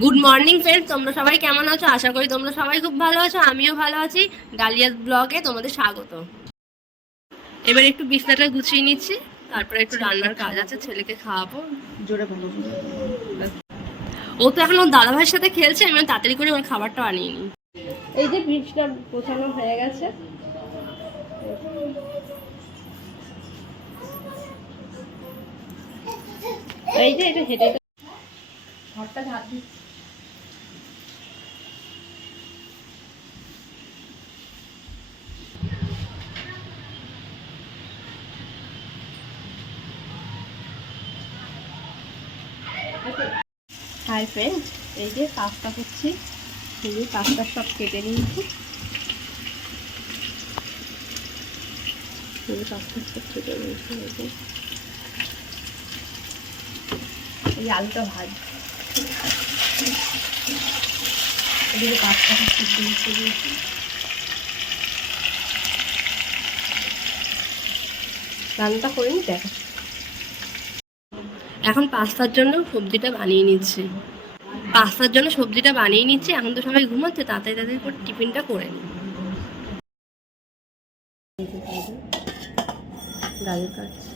Good morning friend তোমরা সবাই কেমন আছো? আশা করি তোমরা সবাই খুব ভালো আছো আমিও ভালো আছি। ডালিয়াস ব্লগে তোমাদের স্বাগত। এবার একটু বিছনাটা গুছিয়ে নিচ্ছি তারপরে একটু রান্নার কাজ আছে ছেলেকে খাওয়াবো। জোরে বলো ও তো এখন ওর দাদা ভাইয়ের সাথে খেলছে আমি তাড়াতাড়ি করে ওর খাবারটা বানিয়ে নিই। এই যে বীজটা গোছানো হয়ে গেছে। এই যে এটা হেঁটে ঘরটা ঝাড় দিচ্ছি। হাই ফ্রেন্ড এই যে পাস্তা করছি। এই পাস্তা সব কেটে নিয়েছি। এই পাস্তা সব কেটে নিয়েছি, এই আলুটা ভাজ এদিকে দিয়েছি রান্নাটা করে নি দেখো। এখন পাস্তার জন্য সবজিটা বানিয়ে নিচ্ছি। পাস্তার জন্য সবজিটা বানিয়ে নিচ্ছি এখন তো সবাই ঘুমাচ্ছে তাড়াতাড়ি তাড়াতাড়ি করে টিফিনটা করে নিই গাজর কাটছি।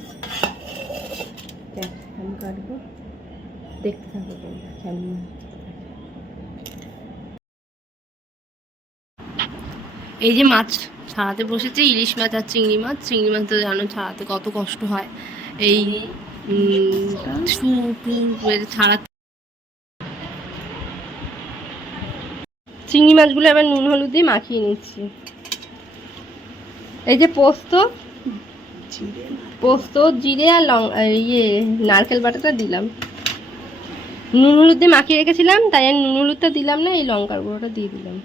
কাটবো। দেখতে থাকো তোমরা কেমন এই যে মাছ ছাড়াতে বসেছে ইলিশ মাছ আর চিংড়ি মাছ। চিংড়ি মাছ তো জানো ছাড়াতে কত কষ্ট হয়। এই সু টু চিংড়ি মাছগুলো এবার নুন হলুদ দিয়ে মাখিয়ে নিচ্ছি। এই যে পোস্ত পোস্ত জিরে আর লং ইয়ে নারকেল বাটাটা দিলাম। নুন হলুদ দিয়ে মাখিয়ে রেখেছিলাম, তাই আর নুন হলুদটা দিলাম না, এই লঙ্কার গুঁড়োটা দিয়ে দিলাম।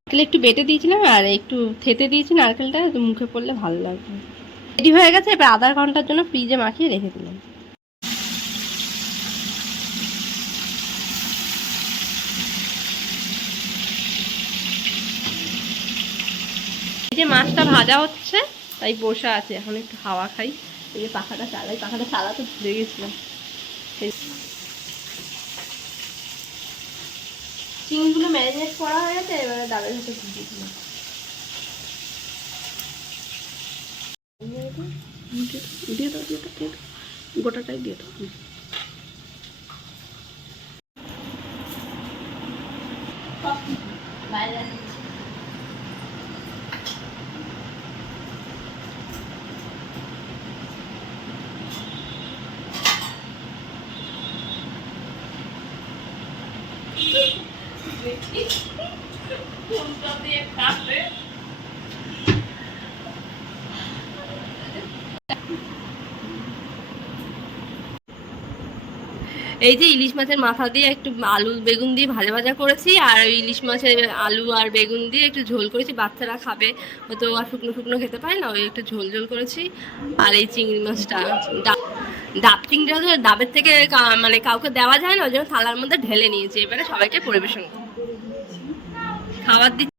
নারকেল একটু বেটে দিয়েছিলাম আর একটু থেতে দিয়েছি নারকেলটা মুখে পড়লে ভালো লাগবে। রেডি হয়ে গেছে, এবার আধা ঘণ্টার জন্য ফ্রিজে মাখিয়ে রেখে দিলাম। এই যে মাছটা ভাজা হচ্ছে, তাই বসে আছে, এখন একটু হাওয়া খাই। এই যে পাখাটা চালাই পাখাটা চালাতে ভুলে গেছিলাম। চিংড়িগুলো ম্যারিনেট করা হয়ে গেছে এবারে ডাবের সাথে ভিজিয়ে দিলাম। দিয়ে দাও দিয়ে দাও দিয়ে দাও। গোটাটাই দিয়ে দাও। এই যে ইলিশ মাছের মাথা দিয়ে একটু আলু বেগুন দিয়ে ভাজা ভাজা করেছি, আর ওই ইলিশ মাছের আলু আর বেগুন দিয়ে একটু ঝোল করেছি। বাচ্চারা খাবে হয়তো আর শুকনো শুকনো খেতে পায় না, ওই একটু ঝোল ঝোল করেছি। আর এই চিংড়ি মাছটা ডাব তো ডাবের থেকে মানে কাউকে দেওয়া যায় না, ওই জন্য থালার মধ্যে ঢেলে নিয়েছি। এবারে সবাইকে পরিবেশন। খাবার দিচ্ছি।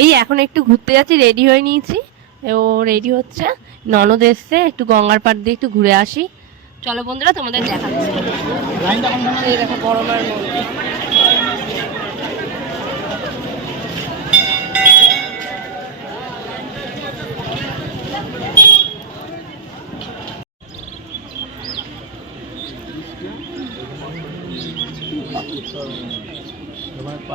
এই এখন একটু ঘুরতে যাচ্ছি রেডি হয়ে নিয়েছি। ও রেডি হচ্ছে। ননদ এসছে, একটু গঙ্গার পাড় দিয়ে একটু ঘুরে আসি। চলো বন্ধুরা, তোমাদের দেখাচ্ছি। দেখো বড় মার মন্দির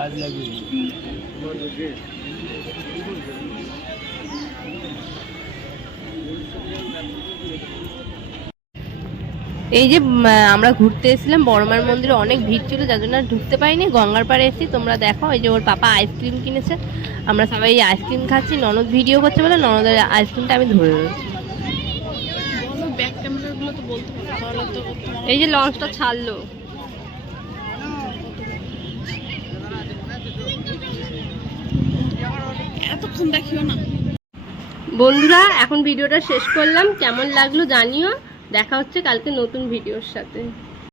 এই যে আমরা ঘুরতে এসেছিলাম বড়মার মন্দিরে অনেক ভিড় ছিল যার জন্য ঢুকতে পারিনি। গঙ্গার পাড়ে এসেছি তোমরা দেখো এই যে ওর পাপা আইসক্রিম কিনেছে। আমরা সবাই আইসক্রিম খাচ্ছি ননদ ভিডিও করছে বলে ননদের আইসক্রিমটা আমি ধরে রয়েছি। তোমার এই যে লঞ্চটা ছাড়লো। এতক্ষণ দেখিও না। বন্ধুরা, এখন ভিডিওটা শেষ করলাম। কেমন লাগল জানিও। দেখা হচ্ছে কালকে নতুন ভিডিওর সাথে।